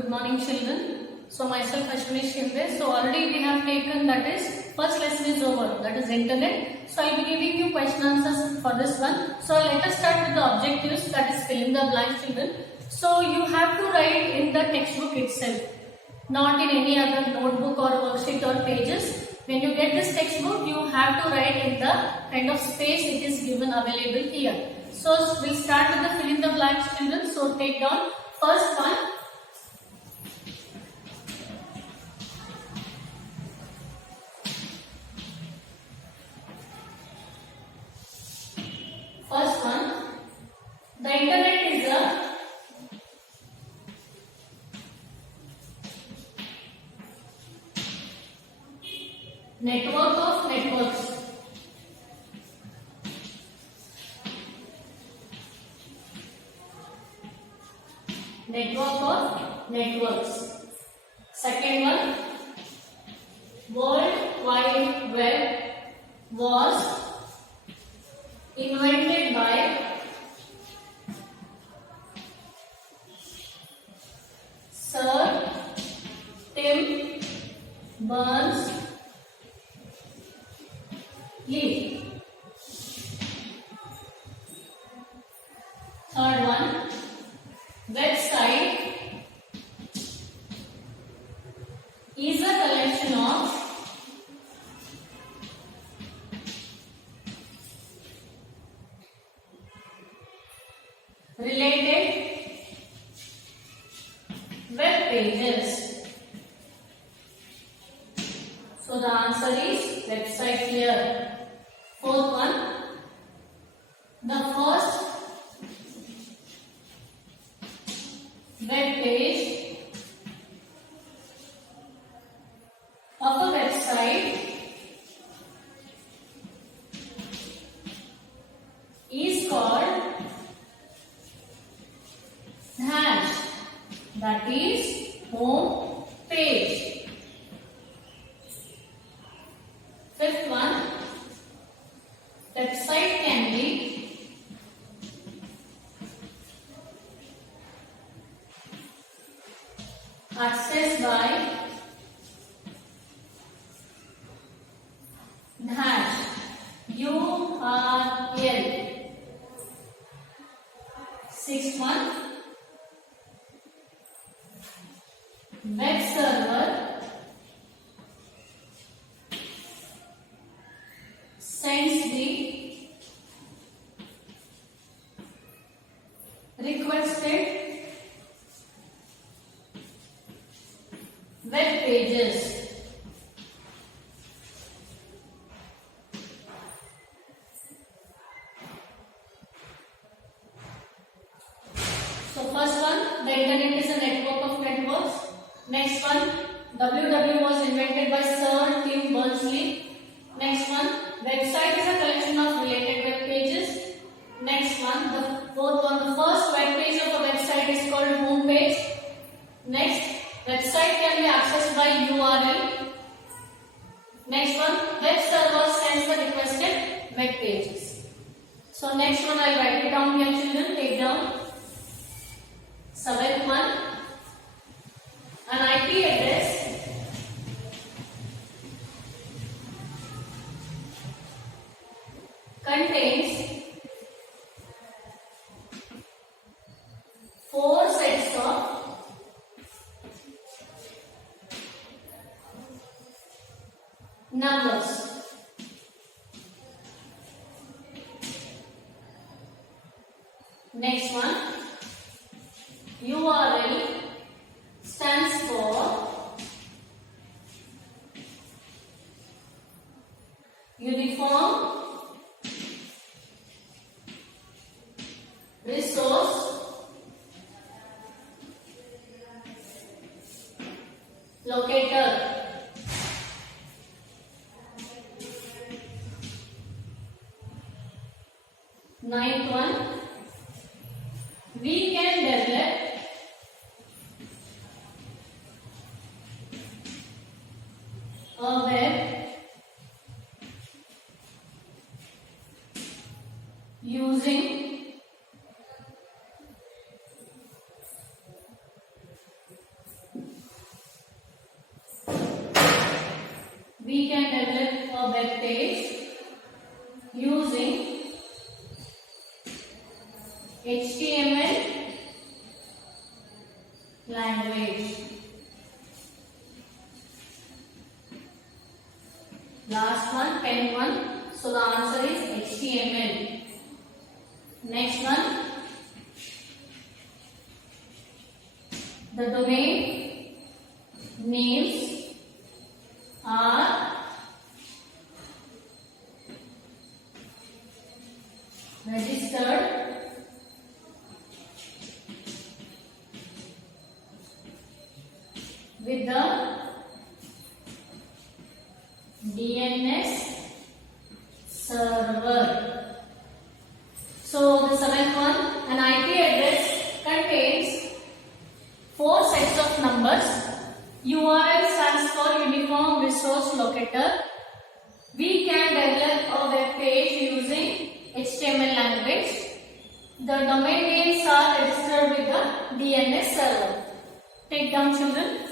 Good morning, children. So myself Ashwini Shinde. So already we have taken, that is first lesson is over, that is internet. So I'll be giving you question answers for this one. So let us start with the objectives, that is fill in the blank, children. So you have to write in the textbook itself, not in any other notebook or worksheet or pages. When you get this textbook, you have to write in the kind of space it is given available here. So we'll start with the fill in the blanks, children. So take down first one. First one, the internet is a network of networks. Network of networks. Second one, World Wide Web was invented by Sir Tim Berners-Lee. Third one, website is a collection of related web pages. So the answer is website here. Fourth one, the first web page of a website is called dash, that is home page. Fifth one, website can be accessed by dash URL. Sixth one, web server sends the requested web pages. So first one, the internet is a network of networks. Next one, WW was invented by Sir Tim Berners-Lee. Next one, website is a collection of related web pages. Next one, the fourth one, the first web page of a website is called home page. Next, website can be accessed by URL. Next one, web server sends the requested web pages. So next one, I'll write it down here, children. Take down. Seventh one, an IP address contains 4 sets of numbers. Next one, URL stands for Uniform Resource Locator. Ninth one, we can develop a web using we can develop a web page using HTML language. Last one, 10 one. So the answer is HTML. Next one, the domain names are registered with the DNS server. So the seventh one, an IP address contains 4 sets of numbers. URL stands for Uniform Resource Locator. We can develop a web page using HTML language. The domain names are registered with the DNS server. Take down, children.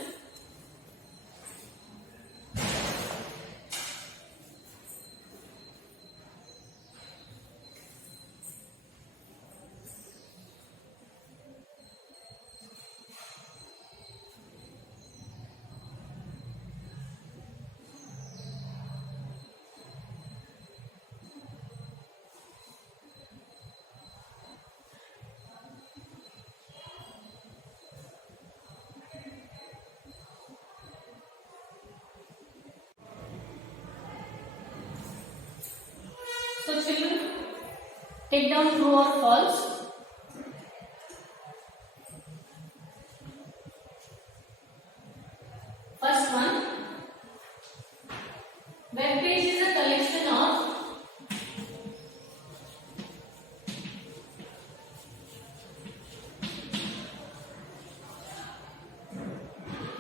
So children, take down true or false. First one, web page is a collection of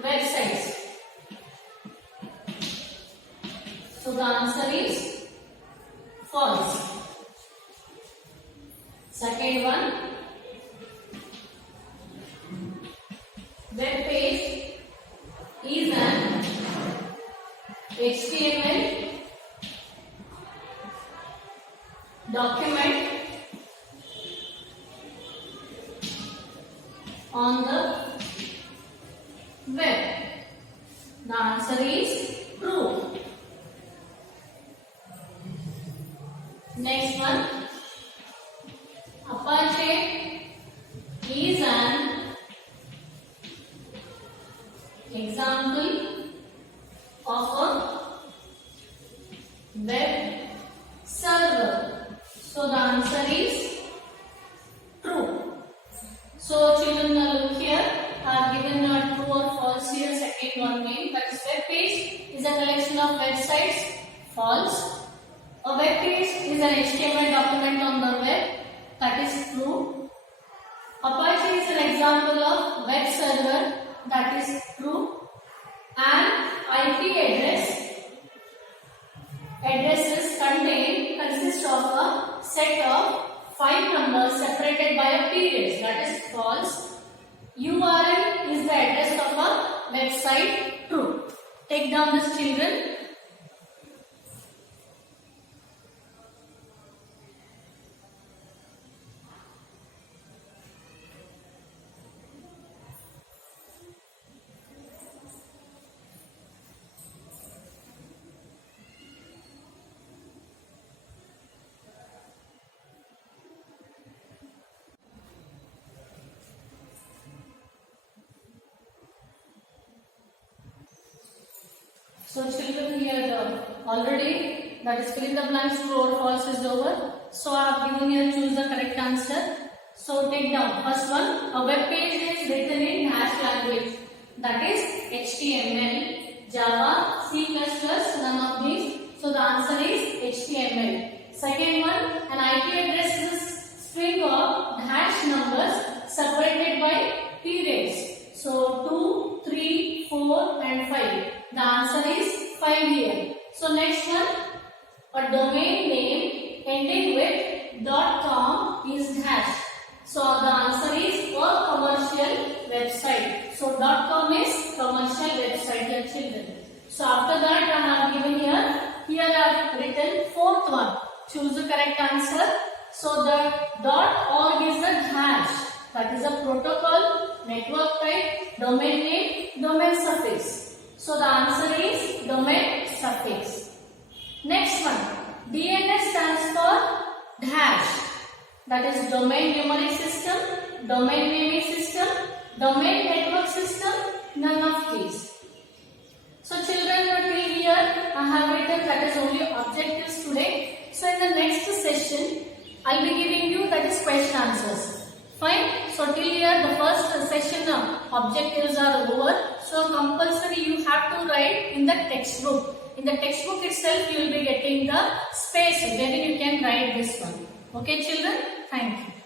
websites. So the answer is false. Second one, web page is an HTML document on the web. The answer is true. Next one, Apache is an example of a web server. So the answer is true. So children, look here. I have given a true or false here. Second one name, that is web page is a collection of websites. False. A web page is an HTML document on the web. That is true. Apache is an example of web server. That is true. And IP addresses consist of a set of 5 numbers separated by a period. That is false. URL is the address of a website. True. Take down this, children. So children, here already that is filling the blanks, true or false is over. So I have given here choose the correct answer. So take down first one, a web page is written in hash language, that is HTML, Java, C++, none of these. So the answer is HTML. Second one, an IP address is a string of hash numbers separated by periods. So 2, 3, 4 and 5. The answer is 5 here. So next one, a domain name ending with .com is hash. So the answer is a commercial website. So .com is commercial website, dear children. So after that I have given here I have written fourth one. Choose the correct answer. So the .org is the hash. That is a protocol, network type, domain name, domain suffix. So the answer is domain suffix. Next one. DNS stands for dash. That is domain numeric system, domain naming system, domain network system, none of these. So children, till here I have written that is only objectives today. So in the next session, I will be giving you that is question answers. Fine. So till here the first session objectives are over. So compulsory you have to write in the textbook. In the textbook itself you will be getting the space wherein you can write this one. Okay children? Thank you.